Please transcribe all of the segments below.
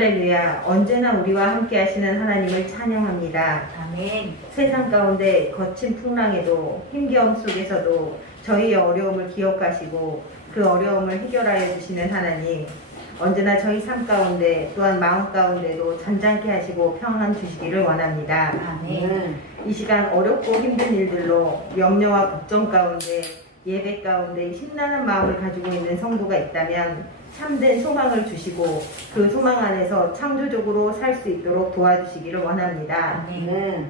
할렐루야. 언제나 우리와 함께 하시는 하나님을 찬양합니다. 아멘. 세상 가운데 거친 풍랑에도 힘겨움 속에서도 저희의 어려움을 기억하시고 그 어려움을 해결하여 주시는 하나님, 언제나 저희 삶 가운데 또한 마음 가운데도 잔잔케 하시고 평안 주시기를 원합니다. 아멘. 이 시간 어렵고 힘든 일들로 염려와 걱정 가운데 예배 가운데 심란한 마음을 가지고 있는 성도가 있다면 참된 소망을 주시고 그 소망 안에서 창조적으로 살 수 있도록 도와주시기를 원합니다. 아멘.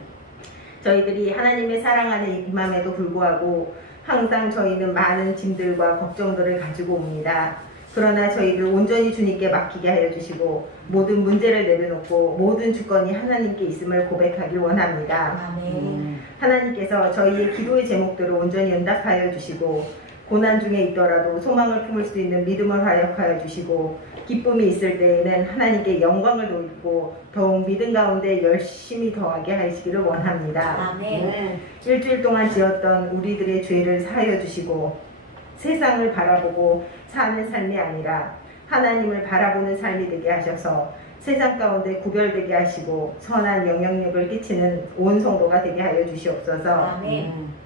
저희들이 하나님의 사랑 안에 임함에도 불구하고 항상 저희는 많은 짐들과 걱정들을 가지고 옵니다. 그러나 저희를 온전히 주님께 맡기게 하여 주시고 모든 문제를 내려놓고 모든 주권이 하나님께 있음을 고백하길 원합니다. 아멘. 하나님께서 저희의 기도의 제목들을 온전히 응답하여 주시고 고난 중에 있더라도 소망을 품을 수 있는 믿음을 활약하여 주시고 기쁨이 있을 때에는 하나님께 영광을 돌리고 더욱 믿음 가운데 열심히 더하게 하시기를 원합니다. 아멘. 일주일 동안 지었던 우리들의 죄를 사하여 주시고 세상을 바라보고 사는 삶이 아니라 하나님을 바라보는 삶이 되게 하셔서 세상 가운데 구별되게 하시고 선한 영향력을 끼치는 온 성도가 되게 하여 주시옵소서. 아멘.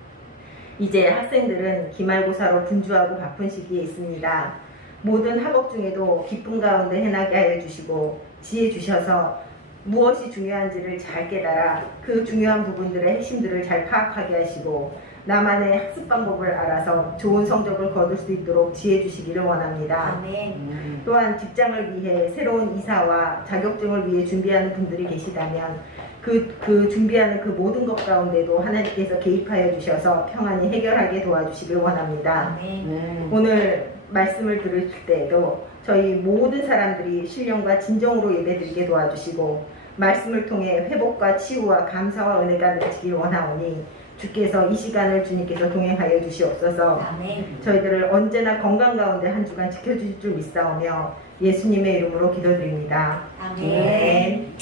이제 학생들은 기말고사로 분주하고 바쁜 시기에 있습니다. 모든 학업 중에도 기쁨 가운데 해나게 하여 주시고 지혜 주셔서 무엇이 중요한지를 잘 깨달아 그 중요한 부분들의 핵심들을 잘 파악하게 하시고 나만의 학습 방법을 알아서 좋은 성적을 거둘 수 있도록 지혜 주시기를 원합니다. 아멘. 또한 직장을 위해 새로운 이사와 자격증을 위해 준비하는 분들이 계시다면 그 준비하는 그 모든 것 가운데도 하나님께서 개입하여 주셔서 평안히 해결하게 도와주시길 원합니다. 아멘. 오늘 말씀을 들을 때에도 저희 모든 사람들이 신령과 진정으로 예배드리게 도와주시고 말씀을 통해 회복과 치유와 감사와 은혜가 넘치길 원하오니 주께서 이 시간을 주님께서 동행하여 주시옵소서. 아멘. 저희들을 언제나 건강 가운데 한 주간 지켜주실 줄 믿사오며 예수님의 이름으로 기도드립니다. 아멘.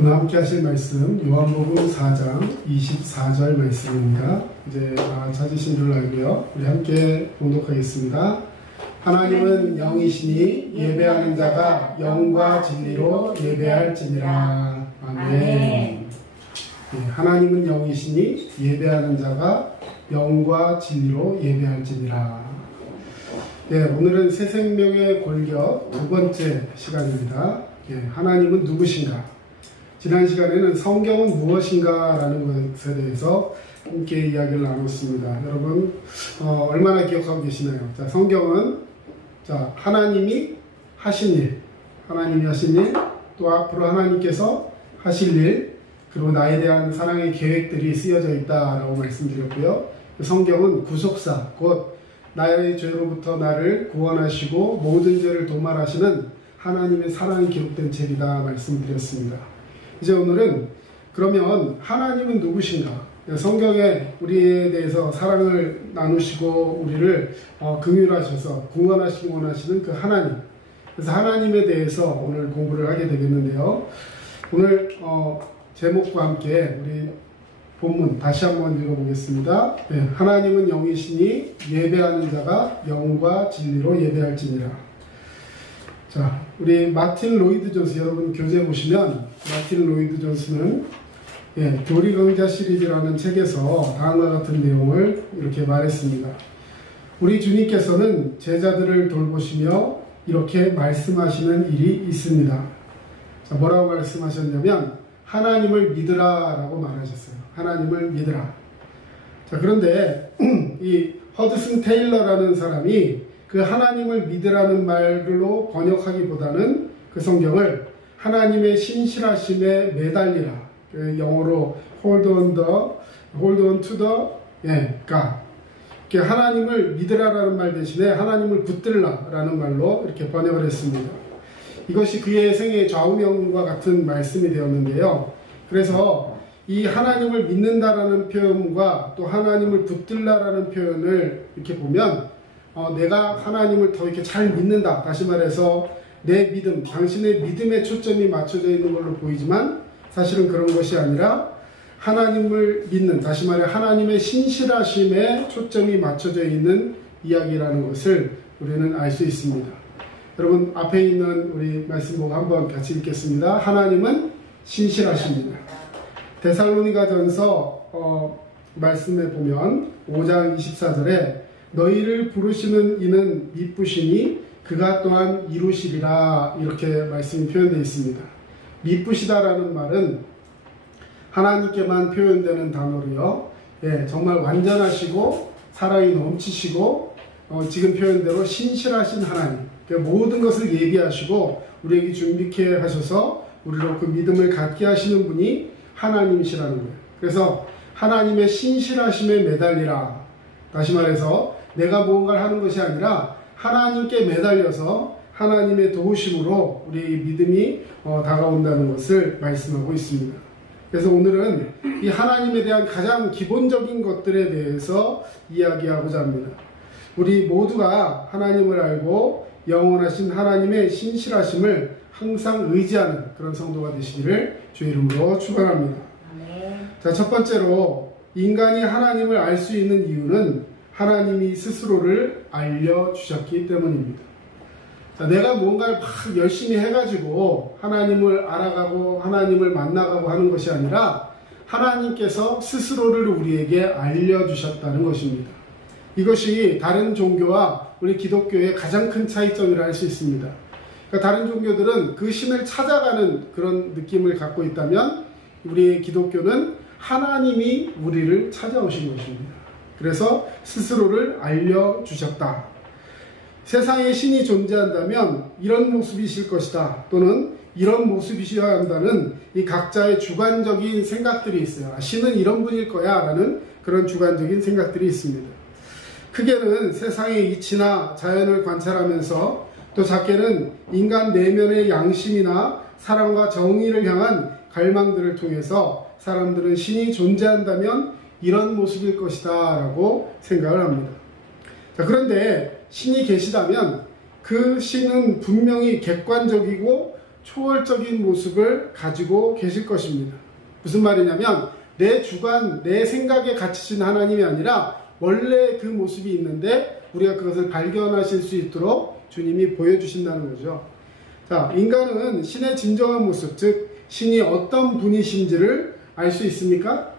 오늘 함께 하실 말씀 요한복음 4장 24절 말씀입니다. 이제 찾으신 줄 알고요. 우리 함께 봉독하겠습니다. 하나님은 영이시니 예배하는 자가 영과 진리로 예배할지니라. 아멘. 하나님은 영이시니 예배하는 자가 영과 진리로 예배할지니라. 오늘은 새 생명의 골격 두 번째 시간입니다. 하나님은 누구신가? 지난 시간에는 성경은 무엇인가 라는 것에 대해서 함께 이야기를 나눴습니다. 여러분 얼마나 기억하고 계시나요? 자, 성경은 하나님이 하신 일, 하나님이 하신 일, 또 앞으로 하나님께서 하실 일, 그리고 나에 대한 사랑의 계획들이 쓰여져 있다라고 말씀드렸고요. 성경은 구속사, 곧 나의 죄로부터 나를 구원하시고 모든 죄를 도말하시는 하나님의 사랑이 기록된 책이다 말씀드렸습니다. 이제 오늘은 그러면 하나님은 누구신가? 성경에 우리에 대해서 사랑을 나누시고 우리를 긍휼하셔서 구원하시기 원하시는 그 하나님, 그래서 하나님에 대해서 오늘 공부를 하게 되겠는데요. 오늘 제목과 함께 우리 본문 다시 한번 읽어보겠습니다. 하나님은 영이시니 예배하는 자가 영과 진리로 예배할지니라. 자, 우리 마틴 로이드 존스, 여러분 교재 보시면 마틴 로이드 존스는 교리강자 시리즈라는 책에서 다음과 같은 내용을 이렇게 말했습니다. 우리 주님께서는 제자들을 돌보시며 이렇게 말씀하시는 일이 있습니다. 자, 뭐라고 말씀하셨냐면 하나님을 믿으라 라고 말하셨어요. 하나님을 믿으라. 자, 그런데 이 허드슨 테일러라는 사람이 그 하나님을 믿으라는 말로 번역하기보다는 그 성경을 하나님의 신실하심에 매달리라, 영어로 hold on to the God, 하나님을 믿으라라는 말 대신에 하나님을 붙들라라는 말로 이렇게 번역을 했습니다. 이것이 그의 생애의 좌우명과 같은 말씀이 되었는데요. 그래서 이 하나님을 믿는다라는 표현과 또 하나님을 붙들라라는 표현을 이렇게 보면 내가 하나님을 더 이렇게 잘 믿는다, 다시 말해서 내 믿음, 당신의 믿음에 초점이 맞춰져 있는 걸로 보이지만 사실은 그런 것이 아니라 하나님을 믿는, 다시 말해 하나님의 신실하심에 초점이 맞춰져 있는 이야기라는 것을 우리는 알 수 있습니다. 여러분 앞에 있는 우리 말씀 보고 한번 같이 읽겠습니다. 하나님은 신실하십니다. 데살로니가전서 말씀에 보면 5장 24절에 너희를 부르시는 이는 미쁘시니 그가 또한 이루시리라 이렇게 말씀이 표현되어 있습니다. 미쁘시다라는 말은 하나님께만 표현되는 단어로요. 정말 완전하시고 사랑이 넘치시고 지금 표현대로 신실하신 하나님, 모든 것을 예비하시고 우리에게 준비케 하셔서 우리로 그 믿음을 갖게 하시는 분이 하나님이시라는 거예요. 그래서 하나님의 신실하심에 매달리라. 다시 말해서 내가 무언가를 하는 것이 아니라 하나님께 매달려서 하나님의 도우심으로 우리의 믿음이 다가온다는 것을 말씀하고 있습니다. 그래서 오늘은 이 하나님에 대한 가장 기본적인 것들에 대해서 이야기하고자 합니다. 우리 모두가 하나님을 알고 영원하신 하나님의 신실하심을 항상 의지하는 그런 성도가 되시기를 주의 이름으로 축원합니다. 자, 첫 번째로 인간이 하나님을 알 수 있는 이유는 하나님이 스스로를 알려주셨기 때문입니다. 자, 내가 뭔가를 막 열심히 해가지고 하나님을 알아가고 하나님을 만나가고 하는 것이 아니라 하나님께서 스스로를 우리에게 알려주셨다는 것입니다. 이것이 다른 종교와 우리 기독교의 가장 큰 차이점이라 할 수 있습니다. 그러니까 다른 종교들은 그 신을 찾아가는 그런 느낌을 갖고 있다면 우리 기독교는 하나님이 우리를 찾아오신 것입니다. 그래서 스스로를 알려주셨다. 세상에 신이 존재한다면 이런 모습이실 것이다. 또는 이런 모습이셔야 한다는 이 각자의 주관적인 생각들이 있어요. 신은 이런 분일 거야 라는 그런 주관적인 생각들이 있습니다. 크게는 세상의 이치나 자연을 관찰하면서 또 작게는 인간 내면의 양심이나 사랑과 정의를 향한 갈망들을 통해서 사람들은 신이 존재한다면 이런 모습일 것이다 라고 생각을 합니다. 자, 그런데 신이 계시다면 그 신은 분명히 객관적이고 초월적인 모습을 가지고 계실 것입니다. 무슨 말이냐면 내 주관, 내 생각에 갇히신 하나님이 아니라 원래 그 모습이 있는데 우리가 그것을 발견하실 수 있도록 주님이 보여주신다는 거죠. 자, 인간은 신의 진정한 모습, 즉 신이 어떤 분이신지를 알 수 있습니까?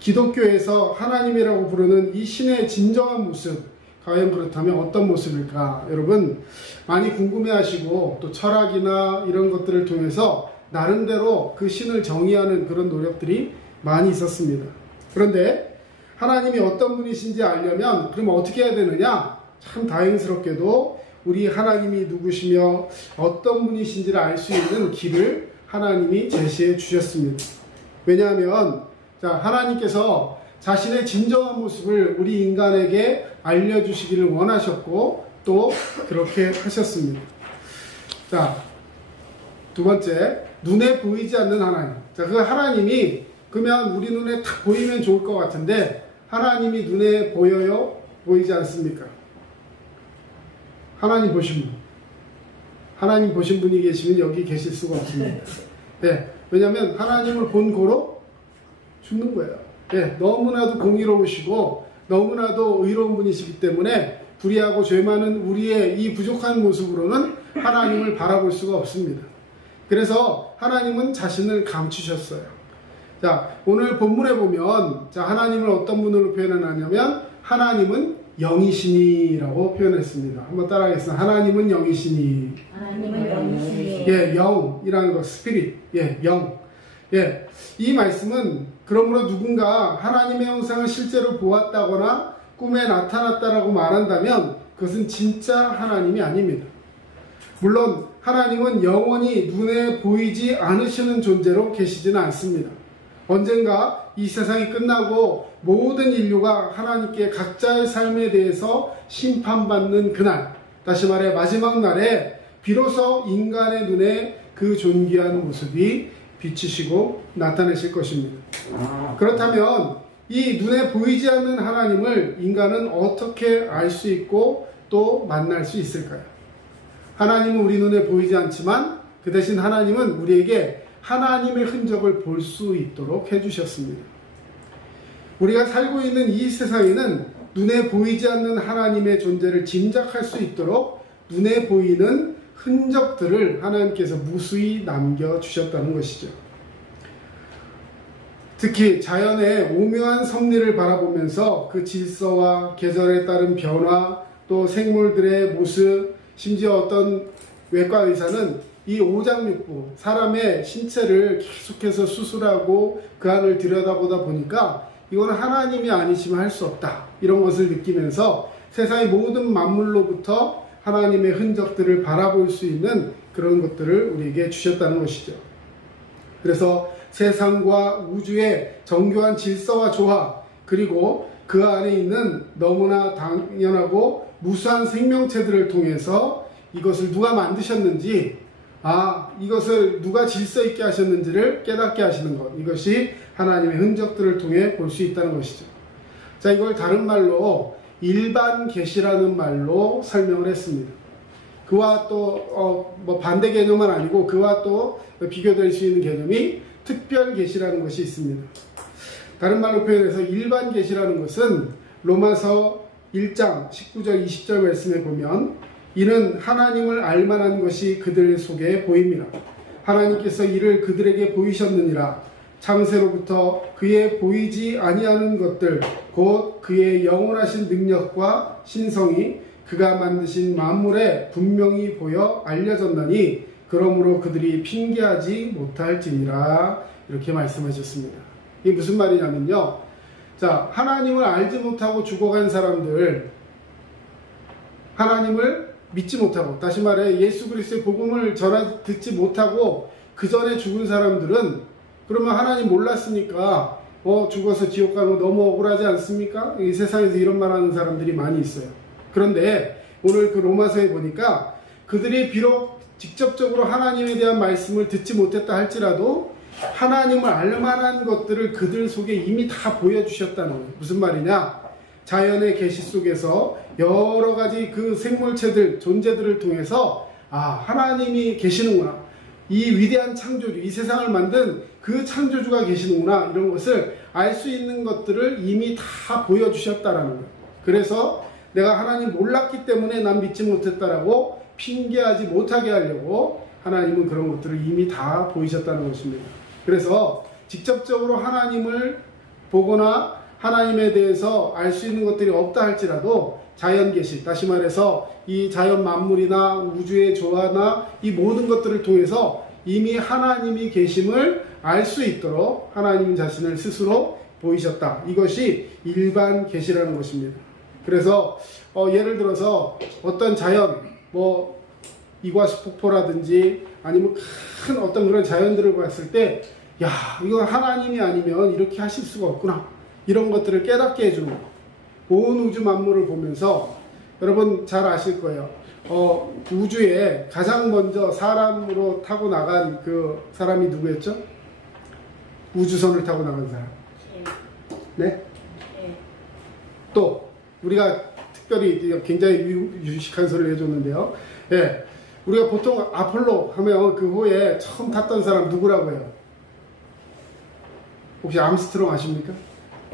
기독교에서 하나님이라고 부르는 이 신의 진정한 모습, 과연 그렇다면 어떤 모습일까? 여러분 많이 궁금해하시고 또 철학이나 이런 것들을 통해서 나름대로 그 신을 정의하는 그런 노력들이 많이 있었습니다. 그런데 하나님이 어떤 분이신지 알려면 그럼 어떻게 해야 되느냐? 참 다행스럽게도 우리 하나님이 누구시며 어떤 분이신지를 알 수 있는 길을 하나님이 제시해 주셨습니다. 왜냐하면 하나님께서 자신의 진정한 모습을 우리 인간에게 알려주시기를 원하셨고 또 그렇게 하셨습니다. 자, 두 번째, 눈에 보이지 않는 하나님. 자, 그 하나님이 그러면 우리 눈에 딱 보이면 좋을 것 같은데 하나님이 눈에 보여요? 보이지 않습니까? 하나님 보신 분. 하나님 보신 분이 계시면 여기 계실 수가 없습니다. 네, 왜냐하면 하나님을 본 고로 죽는 거예요. 네, 너무나도 공의로우시고 너무나도 의로운 분이시기 때문에 불의하고 죄 많은 우리의 이 부족한 모습으로는 하나님을 바라볼 수가 없습니다. 그래서 하나님은 자신을 감추셨어요. 자, 오늘 본문에 보면 하나님을 어떤 분으로 표현하냐면 하나님은 영이시니라고 표현했습니다. 한번 따라하겠습니다. 하나님은 영이시니. 하나님은 영이시니. 예, 영이라는 것, 스피릿. 예, 영. 예, 이 말씀은 그러므로 누군가 하나님의 형상을 실제로 보았다거나 꿈에 나타났다라고 말한다면 그것은 진짜 하나님이 아닙니다. 물론 하나님은 영원히 눈에 보이지 않으시는 존재로 계시지는 않습니다. 언젠가 이 세상이 끝나고 모든 인류가 하나님께 각자의 삶에 대해서 심판받는 그날, 다시 말해 마지막 날에 비로소 인간의 눈에 그 존귀한 모습이 비치시고 나타내실 것입니다. 그렇다면 이 눈에 보이지 않는 하나님을 인간은 어떻게 알 수 있고 또 만날 수 있을까요? 하나님은 우리 눈에 보이지 않지만 그 대신 하나님은 우리에게 하나님의 흔적을 볼 수 있도록 해주셨습니다. 우리가 살고 있는 이 세상에는 눈에 보이지 않는 하나님의 존재를 짐작할 수 있도록 눈에 보이는 흔적들을 하나님께서 무수히 남겨주셨다는 것이죠. 특히 자연의 오묘한 섭리를 바라보면서 그 질서와 계절에 따른 변화, 또 생물들의 모습, 심지어 어떤 외과 의사는 이 오장육부, 사람의 신체를 계속해서 수술하고 그 안을 들여다보다 보니까 이거는 하나님이 아니시면 할 수 없다, 이런 것을 느끼면서 세상의 모든 만물로부터 하나님의 흔적들을 바라볼 수 있는 그런 것들을 우리에게 주셨다는 것이죠. 그래서 세상과 우주의 정교한 질서와 조화, 그리고 그 안에 있는 너무나 당연하고 무수한 생명체들을 통해서 이것을 누가 만드셨는지, 이것을 누가 질서 있게 하셨는지를 깨닫게 하시는 것, 이것이 하나님의 흔적들을 통해 볼 수 있다는 것이죠. 자, 이걸 다른 말로 일반 계시라는 말로 설명을 했습니다. 그와 또 반대 개념은 아니고 그와 또 비교될 수 있는 개념이 특별 계시라는 것이 있습니다. 다른 말로 표현해서 일반 계시라는 것은 로마서 1장 19절 20절 말씀에 보면 이는 하나님을 알만한 것이 그들 속에 보입니다. 하나님께서 이를 그들에게 보이셨느니라. 창세로부터 그의 보이지 아니하는 것들 곧 그의 영원하신 능력과 신성이 그가 만드신 만물에 분명히 보여 알려졌나니 그러므로 그들이 핑계하지 못할지니라. 이렇게 말씀하셨습니다. 이게 무슨 말이냐면요, 자, 하나님을 알지 못하고 죽어간 사람들, 하나님을 믿지 못하고, 다시 말해 예수 그리스도의 복음을 듣지 못하고 그 전에 죽은 사람들은 그러면 하나님 몰랐으니까 죽어서 지옥 가는 거 너무 억울하지 않습니까? 이 세상에서 이런 말 하는 사람들이 많이 있어요. 그런데 오늘 그 로마서에 보니까 그들이 비록 직접적으로 하나님에 대한 말씀을 듣지 못했다 할지라도 하나님을 알만한 것들을 그들 속에 이미 다 보여주셨다는 거예요. 무슨 말이냐? 자연의 계시 속에서 여러 가지 그 생물체들, 존재들을 통해서 하나님이 계시는구나, 이 위대한 창조주, 이 세상을 만든 그 창조주가 계시는구나, 이런 것을 알 수 있는 것들을 이미 다 보여주셨다라는 거예요. 그래서 내가 하나님 몰랐기 때문에 난 믿지 못했다라고 핑계하지 못하게 하려고 하나님은 그런 것들을 이미 다 보이셨다는 것입니다. 그래서 직접적으로 하나님을 보거나 하나님에 대해서 알 수 있는 것들이 없다 할지라도 자연 계시, 다시 말해서 이 자연 만물이나 우주의 조화나 이 모든 것들을 통해서 이미 하나님이 계심을 알 수 있도록 하나님 자신을 스스로 보이셨다. 이것이 일반 계시라는 것입니다. 그래서 예를 들어서 어떤 자연, 이과수 폭포라든지 아니면 큰 어떤 그런 자연들을 봤을 때, 이거 하나님이 아니면 이렇게 하실 수가 없구나, 이런 것들을 깨닫게 해주는 거예요. 온 우주 만물을 보면서 여러분 잘 아실 거예요. 우주에 가장 먼저 사람으로 타고 나간 그 사람이 누구였죠? 우주선을 타고 나간 사람. 네? 또 우리가 특별히 굉장히 유식한 소리를 해줬는데요. 예, 우리가 보통 아폴로 하면 그 후에 처음 탔던 사람 누구라고 해요? 혹시 암스트롱 아십니까?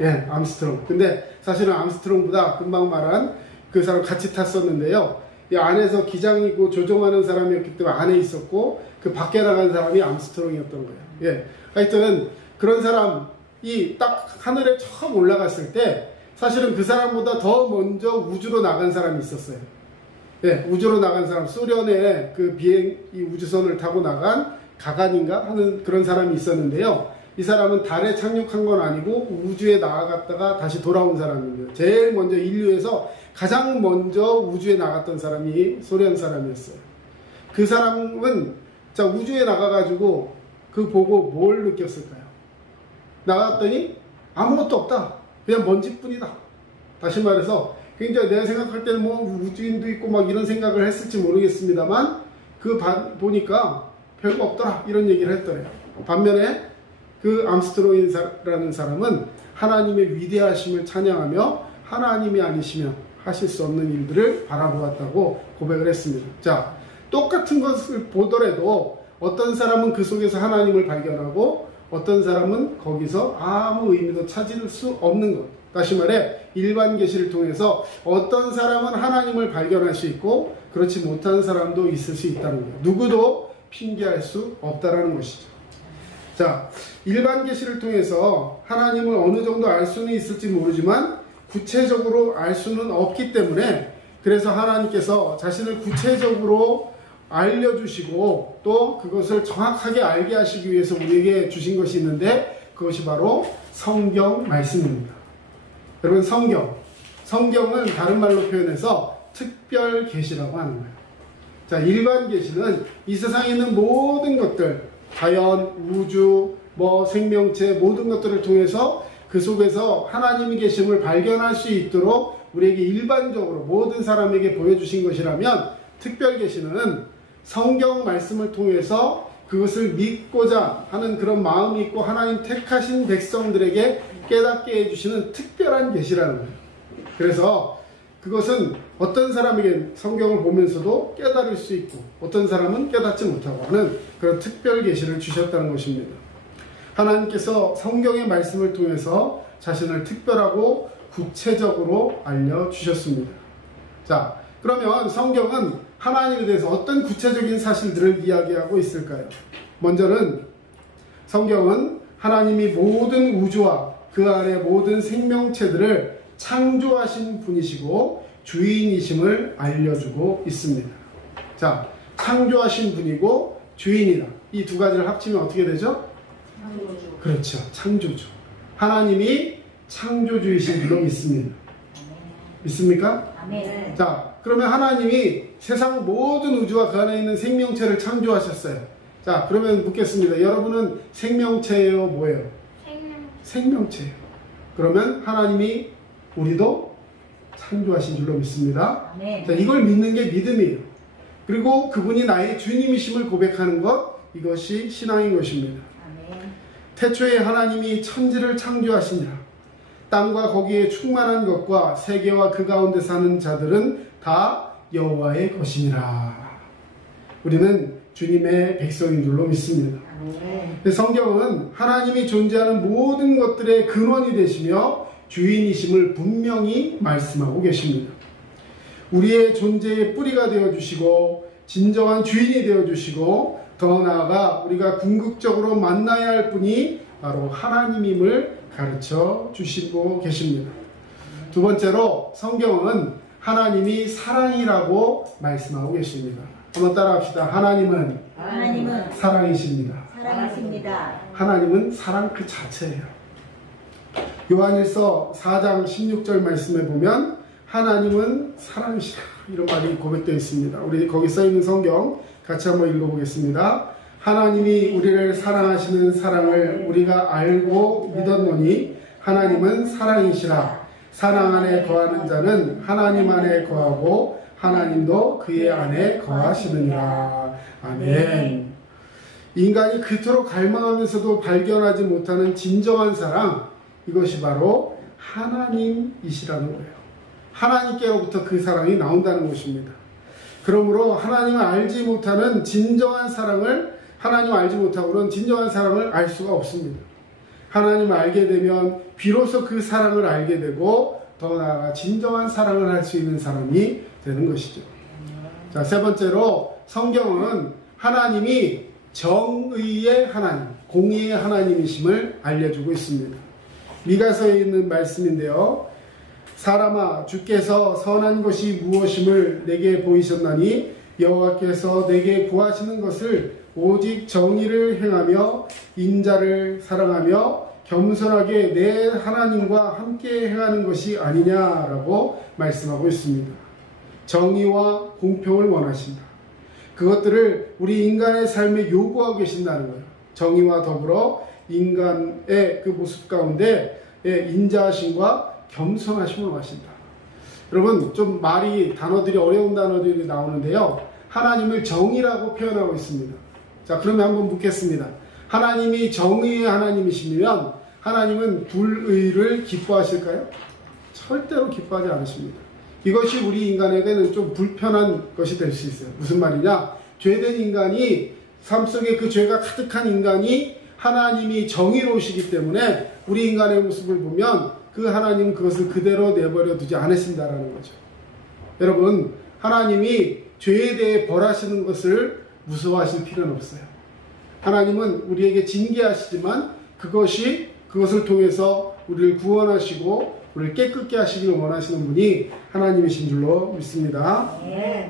예, 암스트롱. 근데 사실은 암스트롱보다 금방 말한 그 사람 같이 탔었는데요. 이 안에서 기장이고 조종하는 사람이었기 때문에 안에 있었고, 그 밖에 나간 사람이 암스트롱이었던 거예요. 예, 하여튼 그런 사람이 딱 하늘에 처음 올라갔을 때 사실은 그 사람보다 더 먼저 우주로 나간 사람이 있었어요. 예, 우주로 나간 사람, 소련의 그 이 우주선을 타고 나간 가간인가 하는 그런 사람이 있었는데요. 이 사람은 달에 착륙한 건 아니고 우주에 나아갔다가 다시 돌아온 사람입니다. 제일 먼저 인류에서 가장 먼저 우주에 나갔던 사람이 소련 사람이었어요. 그 사람은 우주에 나가가지고 그 보고 뭘 느꼈을까요? 나갔더니 아무것도 없다, 그냥 먼지뿐이다. 다시 말해서 굉장히 내가 생각할 때는 우주인도 있고 막 이런 생각을 했을지 모르겠습니다만 보니까 별거 없더라, 이런 얘기를 했더래요. 반면에 그 암스트롱이라는 사람은 하나님의 위대하심을 찬양하며 하나님이 아니시면 하실 수 없는 일들을 바라보았다고 고백을 했습니다. 자, 똑같은 것을 보더라도 어떤 사람은 그 속에서 하나님을 발견하고 어떤 사람은 거기서 아무 의미도 찾을 수 없는 것, 다시 말해 일반 계시를 통해서 어떤 사람은 하나님을 발견할 수 있고 그렇지 못한 사람도 있을 수 있다는 거예요. 누구도 핑계할 수 없다라는 것이죠. 자, 일반 계시를 통해서 하나님을 어느 정도 알 수는 있을지 모르지만 구체적으로 알 수는 없기 때문에 그래서 하나님께서 자신을 구체적으로 알려주시고 또 그것을 정확하게 알게 하시기 위해서 우리에게 주신 것이 있는데 그것이 바로 성경 말씀입니다. 여러분, 성경은 다른 말로 표현해서 특별 계시라고 하는 거예요. 자, 일반 계시는 이 세상에 있는 모든 것들, 자연, 우주, 생명체 모든 것들을 통해서 그 속에서 하나님이 계심을 발견할 수 있도록 우리에게 일반적으로 모든 사람에게 보여주신 것이라면 특별 계시는 성경 말씀을 통해서 그것을 믿고자 하는 그런 마음이 있고 하나님 택하신 백성들에게 깨닫게 해주시는 특별한 계시라는 거예요. 그래서 그것은 어떤 사람에게 성경을 보면서도 깨달을 수 있고 어떤 사람은 깨닫지 못하고 하는 그런 특별 계시를 주셨다는 것입니다. 하나님께서 성경의 말씀을 통해서 자신을 특별하고 구체적으로 알려주셨습니다. 자, 그러면 성경은 하나님에 대해서 어떤 구체적인 사실들을 이야기하고 있을까요? 먼저는 성경은 하나님이 모든 우주와 그 안에 모든 생명체들을 창조하신 분이시고 주인이심을 알려주고 있습니다. 자, 창조하신 분이고 주인이다. 이 두 가지를 합치면 어떻게 되죠? 창조주. 그렇죠. 창조주. 하나님이 창조주이신 줄로 믿습니다. 믿습니까? 아멘. 자, 그러면 하나님이 세상 모든 우주와 그 안에 있는 생명체를 창조하셨어요. 자, 그러면 묻겠습니다. 여러분은 생명체예요? 뭐예요? 생명체예요. 그러면 하나님이 우리도 창조하신 줄로 믿습니다. 아멘. 자, 이걸 믿는 게 믿음이에요. 그리고 그분이 나의 주님이심을 고백하는 것, 이것이 신앙인 것입니다. 아멘. 태초에 하나님이 천지를 창조하시니라. 땅과 거기에 충만한 것과 세계와 그 가운데 사는 자들은 다 여호와의 것이니라. 우리는 주님의 백성인 줄로 믿습니다. 아멘. 성경은 하나님이 존재하는 모든 것들의 근원이 되시며 주인이심을 분명히 말씀하고 계십니다. 우리의 존재의 뿌리가 되어주시고 진정한 주인이 되어주시고 더 나아가 우리가 궁극적으로 만나야 할 분이 바로 하나님임을 가르쳐 주시고 계십니다. 두 번째로 성경은 하나님이 사랑이라고 말씀하고 계십니다. 한번 따라합시다. 하나님은 사랑이십니다. 사랑이십니다. 하나님은 사랑 그 자체예요. 요한일서 4장 16절 말씀에 보면 하나님은 사랑이시라 이런 말이 고백되어 있습니다. 우리 거기 써있는 성경 같이 한번 읽어보겠습니다. 하나님이 우리를 사랑하시는 사랑을 우리가 알고 믿었노니 하나님은 사랑이시라. 사랑 안에 거하는 자는 하나님 안에 거하고 하나님도 그의 안에 거하시느니라. 아멘. 인간이 그토록 갈망하면서도 발견하지 못하는 진정한 사랑, 이것이 바로 하나님이시라는 거예요. 하나님께로부터 그 사랑이 나온다는 것입니다. 그러므로 하나님을 알지 못하는 진정한 사랑을, 하나님을 알지 못하고는 진정한 사랑을 알 수가 없습니다. 하나님을 알게 되면 비로소 그 사랑을 알게 되고 더 나아가 진정한 사랑을 할 수 있는 사람이 되는 것이죠. 자, 세 번째로 성경은 하나님이 정의의 하나님, 공의의 하나님이심을 알려주고 있습니다. 미가서에 있는 말씀인데요. 사람아, 주께서 선한 것이 무엇임을 내게 보이셨나니 여호와께서 내게 구하시는 것을 오직 정의를 행하며 인자를 사랑하며 겸손하게 내 하나님과 함께 행하는 것이 아니냐라고 말씀하고 있습니다. 정의와 공평을 원하신다. 그것들을 우리 인간의 삶에 요구하고 계신다는 거예요. 정의와 더불어 인간의 그 모습 가운데 인자하심과 겸손하심을 원하신다. 여러분, 좀 단어들이 어려운 단어들이 나오는데요. 하나님을 정의라고 표현하고 있습니다. 자, 그러면 한번 묻겠습니다. 하나님이 정의의 하나님이시면 하나님은 불의를 기뻐하실까요? 절대로 기뻐하지 않으십니다. 이것이 우리 인간에게는 좀 불편한 것이 될 수 있어요. 무슨 말이냐? 죄된 인간이, 삶 속에 그 죄가 가득한 인간이 하나님이 정의로우시기 때문에 우리 인간의 모습을 보면 그 하나님은 그것을 그대로 내버려 두지 않으신다라는 거죠. 여러분, 하나님이 죄에 대해 벌하시는 것을 무서워하실 필요는 없어요. 하나님은 우리에게 징계하시지만 그것을 통해서 우리를 구원하시고 우리를 깨끗게 하시기를 원하시는 분이 하나님이신 줄로 믿습니다.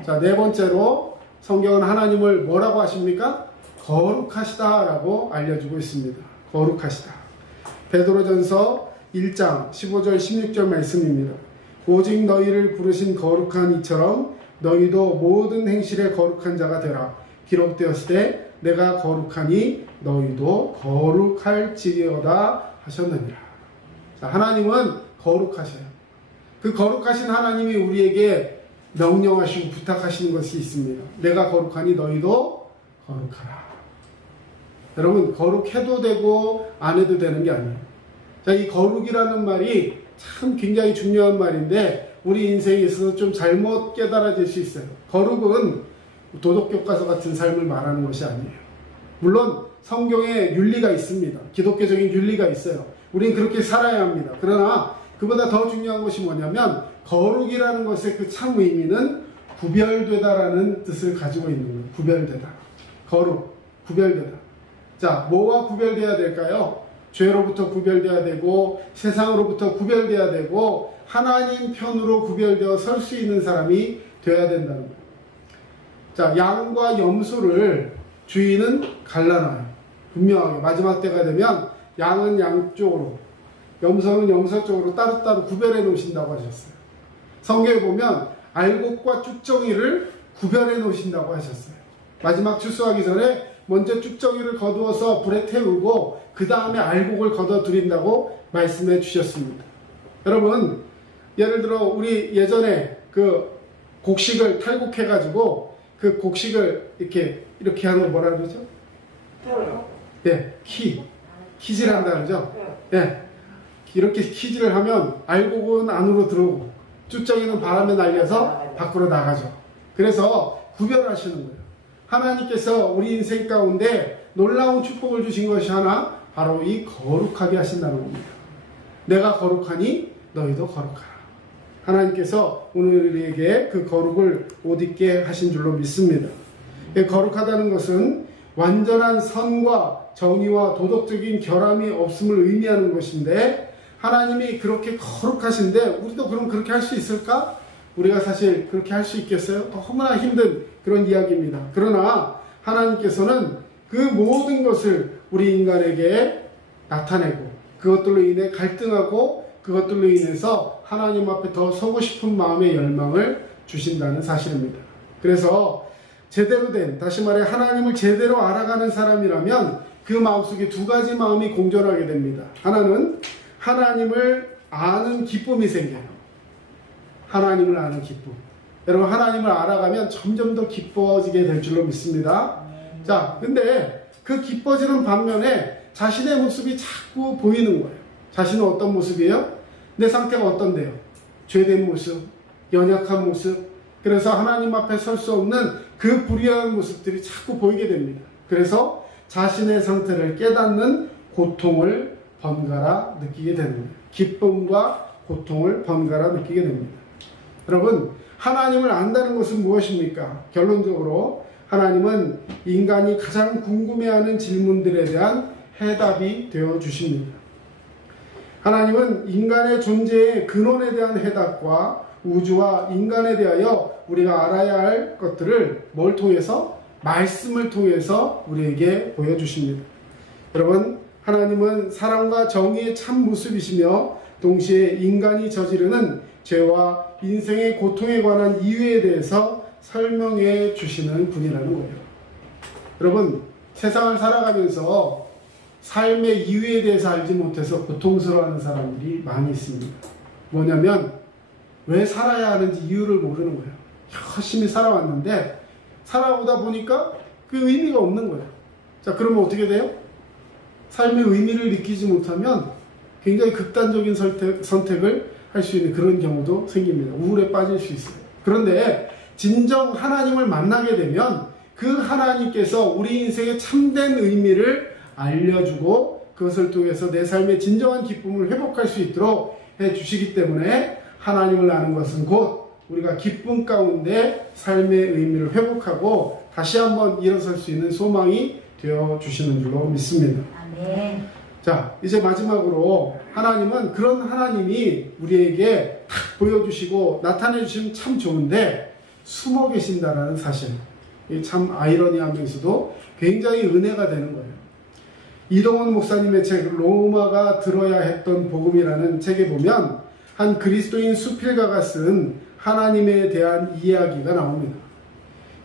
자, 네 번째로 성경은 하나님을 뭐라고 하십니까? 거룩하시다라고 알려주고 있습니다. 거룩하시다. 베드로전서 1장 15절 16절 말씀입니다. 오직 너희를 부르신 거룩한 이처럼 너희도 모든 행실에 거룩한 자가 되라. 기록되었으되 내가 거룩하니 너희도 거룩할지어다 하셨느니라. 자, 하나님은 거룩하셔요. 그 거룩하신 하나님이 우리에게 명령하시고 부탁하시는 것이 있습니다. 내가 거룩하니 너희도 거룩하라. 여러분, 거룩해도 되고 안 해도 되는 게 아니에요. 자, 이 거룩이라는 말이 참 굉장히 중요한 말인데 우리 인생에 있어서 좀 잘못 깨달아질 수 있어요. 거룩은 도덕교과서 같은 삶을 말하는 것이 아니에요. 물론 성경에 윤리가 있습니다. 기독교적인 윤리가 있어요. 우린 그렇게 살아야 합니다. 그러나 그보다 더 중요한 것이 뭐냐면 거룩이라는 것의 그 참 의미는 구별되다라는 뜻을 가지고 있는 거예요. 구별되다. 거룩, 구별되다. 자, 뭐와 구별돼야 될까요? 죄로부터 구별돼야 되고 세상으로부터 구별돼야 되고 하나님 편으로 구별되어 설 수 있는 사람이 되어야 된다는 거예요. 자, 양과 염소를 주인은 갈라놔요. 분명하게 마지막 때가 되면 양은 양쪽으로, 염소는 염소 쪽으로 따로따로 구별해 놓으신다고 하셨어요. 성경에 보면 알곡과 쭉정이를 구별해 놓으신다고 하셨어요. 마지막 추수하기 전에 먼저 쭉정이를 거두어서 불에 태우고 그 다음에 알곡을 거둬 드린다고 말씀해 주셨습니다. 여러분, 예를 들어 우리 예전에 그 곡식을 탈곡해 가지고 그 곡식을 이렇게 하는 거 뭐라 그러죠? 예, 키질한다 그러죠? 예, 이렇게 키질을 하면 알곡은 안으로 들어오고 쭉정이는 바람에 날려서 밖으로 나가죠. 그래서 구별하시는 거예요. 하나님께서 우리 인생 가운데 놀라운 축복을 주신 것이 하나, 바로 이 거룩하게 하신다는 겁니다. 내가 거룩하니 너희도 거룩하라. 하나님께서 오늘 우리에게 그 거룩을 옷 입게 하신 줄로 믿습니다. 거룩하다는 것은 완전한 선과 정의와 도덕적인 결함이 없음을 의미하는 것인데, 하나님이 그렇게 거룩하신데 우리도 그럼 그렇게 할 수 있을까? 우리가 사실 그렇게 할 수 있겠어요? 너무나 힘든 그런 이야기입니다. 그러나 하나님께서는 그 모든 것을 우리 인간에게 나타내고 그것들로 인해 갈등하고 그것들로 인해서 하나님 앞에 더 서고 싶은 마음의 열망을 주신다는 사실입니다. 그래서 제대로 된, 다시 말해 하나님을 제대로 알아가는 사람이라면 그 마음속에 두 가지 마음이 공존하게 됩니다. 하나는 하나님을 아는 기쁨이 생겨요. 하나님을 아는 기쁨. 여러분, 하나님을 알아가면 점점 더 기뻐지게 될 줄로 믿습니다. 자, 근데 그 기뻐지는 반면에 자신의 모습이 자꾸 보이는 거예요. 자신은 어떤 모습이에요? 내 상태가 어떤데요? 죄된 모습, 연약한 모습. 그래서 하나님 앞에 설 수 없는 그 불의한 모습들이 자꾸 보이게 됩니다. 그래서 자신의 상태를 깨닫는 고통을 번갈아 느끼게 되는 거예요. 기쁨과 고통을 번갈아 느끼게 됩니다. 여러분, 하나님을 안다는 것은 무엇입니까? 결론적으로 하나님은 인간이 가장 궁금해하는 질문들에 대한 해답이 되어 주십니다. 하나님은 인간의 존재의 근원에 대한 해답과 우주와 인간에 대하여 우리가 알아야 할 것들을 뭘 통해서? 말씀을 통해서 우리에게 보여주십니다. 여러분, 하나님은 사랑과 정의의 참 모습이시며 동시에 인간이 저지르는 죄와 인생의 고통에 관한 이유에 대해서 설명해 주시는 분이라는 거예요. 여러분, 세상을 살아가면서 삶의 이유에 대해서 알지 못해서 고통스러워하는 사람들이 많이 있습니다. 뭐냐면 왜 살아야 하는지 이유를 모르는 거예요. 열심히 살아왔는데 살아오다 보니까 그 의미가 없는 거예요. 자, 그러면 어떻게 돼요? 삶의 의미를 느끼지 못하면 굉장히 극단적인 선택을 할 수 있는 그런 경우도 생깁니다. 우울에 빠질 수 있어요. 그런데 진정 하나님을 만나게 되면 그 하나님께서 우리 인생의 참된 의미를 알려주고 그것을 통해서 내 삶의 진정한 기쁨을 회복할 수 있도록 주시기 때문에 하나님을 아는 것은 곧 우리가 기쁨 가운데 삶의 의미를 회복하고 다시 한번 일어설 수 있는 소망이 되어 주시는 줄로 믿습니다. 아멘. 자, 이제 마지막으로 하나님은 그런 하나님이 우리에게 딱 보여주시고 나타내 주시면 참 좋은데 숨어 계신다라는 사실, 참 아이러니하면서도 굉장히 은혜가 되는 거예요. 이동원 목사님의 책 로마가 들어야 했던 복음이라는 책에 보면 한 그리스도인 수필가가 쓴 하나님에 대한 이야기가 나옵니다.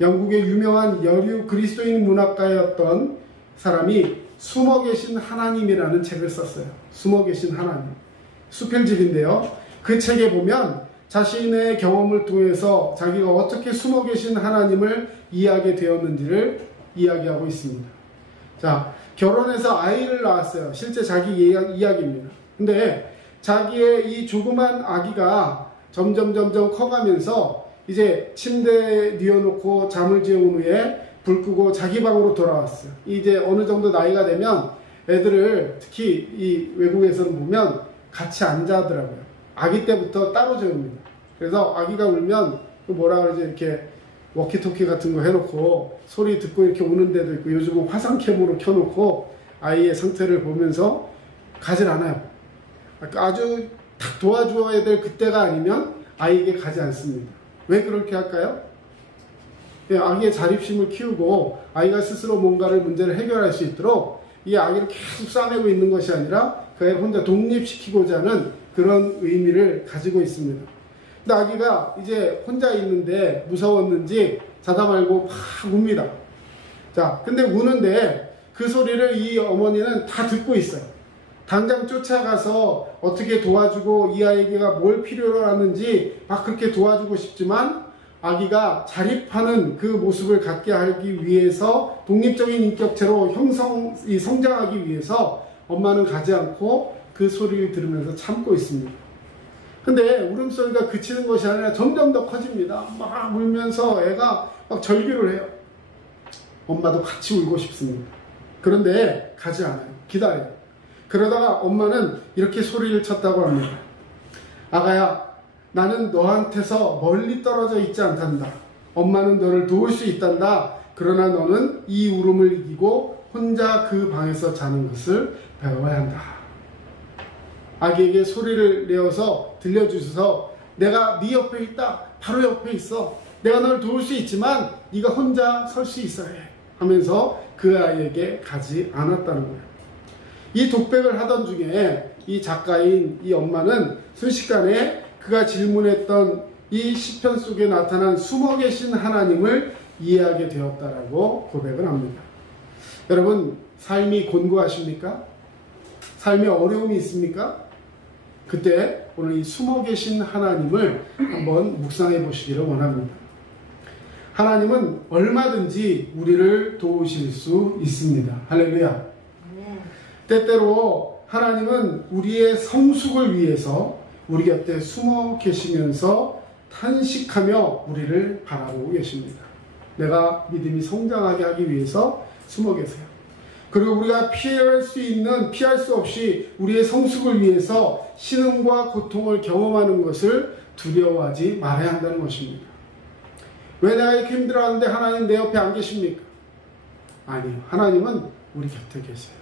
영국의 유명한 여류 그리스도인 문학가였던 사람이 숨어 계신 하나님이라는 책을 썼어요. 숨어 계신 하나님. 수필집인데요. 그 책에 보면 자신의 경험을 통해서 자기가 어떻게 숨어 계신 하나님을 이해하게 되었는지를 이야기하고 있습니다. 자, 결혼해서 아이를 낳았어요. 실제 자기 이야기입니다. 근데 자기의 이 조그만 아기가 점점 커가면서 이제 침대에 뉘어놓고 잠을 재운 후에 불 끄고 자기 방으로 돌아왔어요. 이제 어느 정도 나이가 되면 애들을 특히 이 외국에서는 보면 같이 안 자더라고요. 아기 때부터 따로 재웁니다. 그래서 아기가 울면 뭐라 그러지, 이렇게 워키토키 같은 거 해놓고 소리 듣고 이렇게 우는 데도 있고, 요즘은 화상캠으로 켜놓고 아이의 상태를 보면서 가질 않아요. 아주 딱 도와줘야 될 그때가 아니면 아이에게 가지 않습니다. 왜 그렇게 할까요? 아기의 자립심을 키우고 아이가 스스로 뭔가를 문제를 해결할 수 있도록 이 아기를 계속 싸매고 있는 것이 아니라 그 아이를 혼자 독립시키고자 하는 그런 의미를 가지고 있습니다. 근데 아기가 이제 혼자 있는데 무서웠는지 자다 말고 막 웁니다. 자, 근데 우는데 그 소리를 이 어머니는 다 듣고 있어요. 당장 쫓아가서 어떻게 도와주고 이 아이가 뭘 필요로 하는지 막 그렇게 도와주고 싶지만 아기가 자립하는 그 모습을 갖게 하기 위해서 독립적인 인격체로 성장하기 위해서 엄마는 가지 않고 그 소리를 들으면서 참고 있습니다. 근데 울음소리가 그치는 것이 아니라 점점 더 커집니다. 막 울면서 애가 막 절규를 해요. 엄마도 같이 울고 싶습니다. 그런데 가지 않아요. 기다려요. 그러다가 엄마는 이렇게 소리를 쳤다고 합니다. 아가야, 나는 너한테서 멀리 떨어져 있지 않단다. 엄마는 너를 도울 수 있단다. 그러나 너는 이 울음을 이기고 혼자 그 방에서 자는 것을 배워야 한다. 아기에게 소리를 내어서 들려주셔서 내가 네 옆에 있다. 바로 옆에 있어. 내가 널 도울 수 있지만 네가 혼자 설 수 있어야 해. 하면서 그 아이에게 가지 않았다는 거예요. 이 독백을 하던 중에 이 작가인 이 엄마는 순식간에 그가 질문했던 이 시편 속에 나타난 숨어 계신 하나님을 이해하게 되었다라고 고백을 합니다. 여러분, 삶이 곤고하십니까? 삶에 어려움이 있습니까? 그때 오늘 이 숨어 계신 하나님을 한번 묵상해 보시기를 원합니다. 하나님은 얼마든지 우리를 도우실 수 있습니다. 할렐루야. 때때로 하나님은 우리의 성숙을 위해서 우리 곁에 숨어 계시면서 탄식하며 우리를 바라보고 계십니다. 내가 믿음이 성장하게 하기 위해서 숨어 계세요. 그리고 우리가 피할 수 없이 우리의 성숙을 위해서 신음과 고통을 경험하는 것을 두려워하지 말아야 한다는 것입니다. 왜 내가 이렇게 힘들어하는데 하나님 내 옆에 안 계십니까? 아니요. 하나님은 우리 곁에 계세요.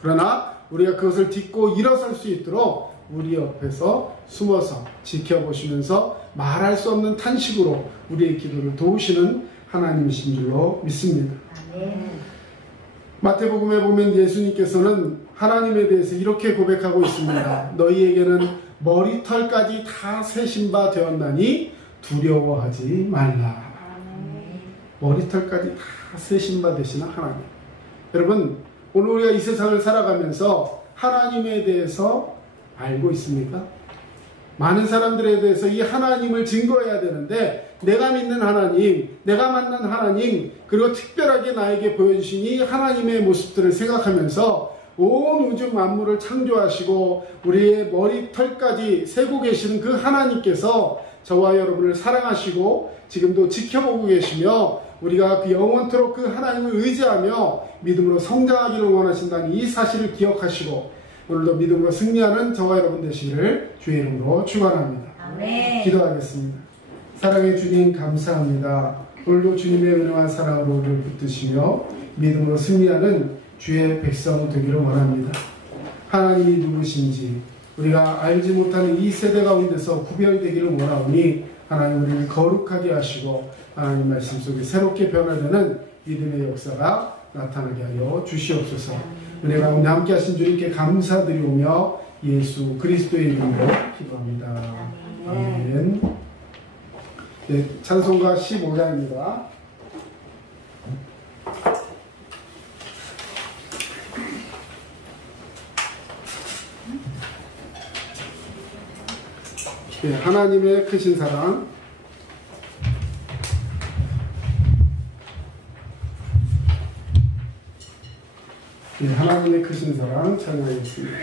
그러나 우리가 그것을 딛고 일어설 수 있도록 우리 옆에서 숨어서 지켜보시면서 말할 수 없는 탄식으로 우리의 기도를 도우시는 하나님이신 줄로 믿습니다. 아멘. 마태복음에 보면 예수님께서는 하나님에 대해서 이렇게 고백하고 있습니다. 너희에게는 머리털까지 다 세신 바 되었나니 두려워하지 말라. 머리털까지 다 세신 바 되시는 하나님. 여러분, 오늘 우리가 이 세상을 살아가면서 하나님에 대해서 알고 있습니까? 많은 사람들에 대해서 이 하나님을 증거해야 되는데 내가 믿는 하나님, 내가 만난 하나님, 그리고 특별하게 나에게 보여주신 이 하나님의 모습들을 생각하면서 온 우주 만물을 창조하시고 우리의 머리털까지 세고 계시는 그 하나님께서 저와 여러분을 사랑하시고 지금도 지켜보고 계시며 우리가 그 영원토록 그 하나님을 의지하며 믿음으로 성장하기를 원하신다는 이 사실을 기억하시고 오늘도 믿음으로 승리하는 저와 여러분 되시기를 주의 이름으로 축원합니다. 아멘. 기도하겠습니다. 사랑의 주님 감사합니다. 오늘도 주님의 은혜와 사랑으로 우리를 붙드시며 믿음으로 승리하는 주의 백성 되기를 원합니다. 하나님이 누구신지 우리가 알지 못하는 이 세대 가운데서 구별되기를 원하오니 하나님 우리를 거룩하게 하시고 하나님 말씀 속에 새롭게 변화되는 믿음의 역사가 나타나게 하여 주시옵소서. 은혜 가운데 함께 하신 주님께 감사드리오며 예수 그리스도의 이름으로 기도합니다. 아멘. 네, 찬송가 15장입니다. 네, 하나님의 크신 사랑. 네, 하나님의 크신 사랑 찬양하겠습니다.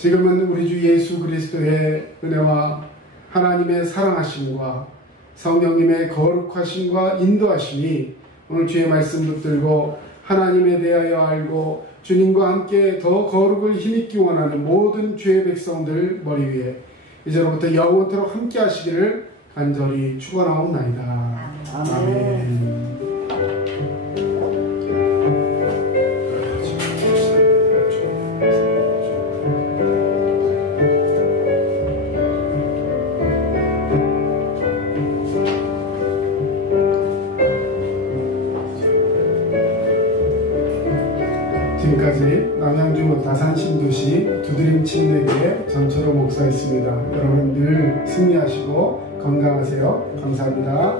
지금은 우리 주 예수 그리스도의 은혜와 하나님의 사랑하심과 성령님의 거룩하심과 인도하심이 오늘 주의 말씀 붙들고 하나님에 대하여 알고 주님과 함께 더 거룩을 힘입기 원하는 모든 주의 백성들 머리 위에 이제로부터 영원토록 함께 하시기를 간절히 축원하옵나이다. 아멘. 지금까지 남양주 다산 신도시 두드림 침례교회 전철호 목사였습니다. 여러분 늘 승리하시고 건강하세요. 감사합니다.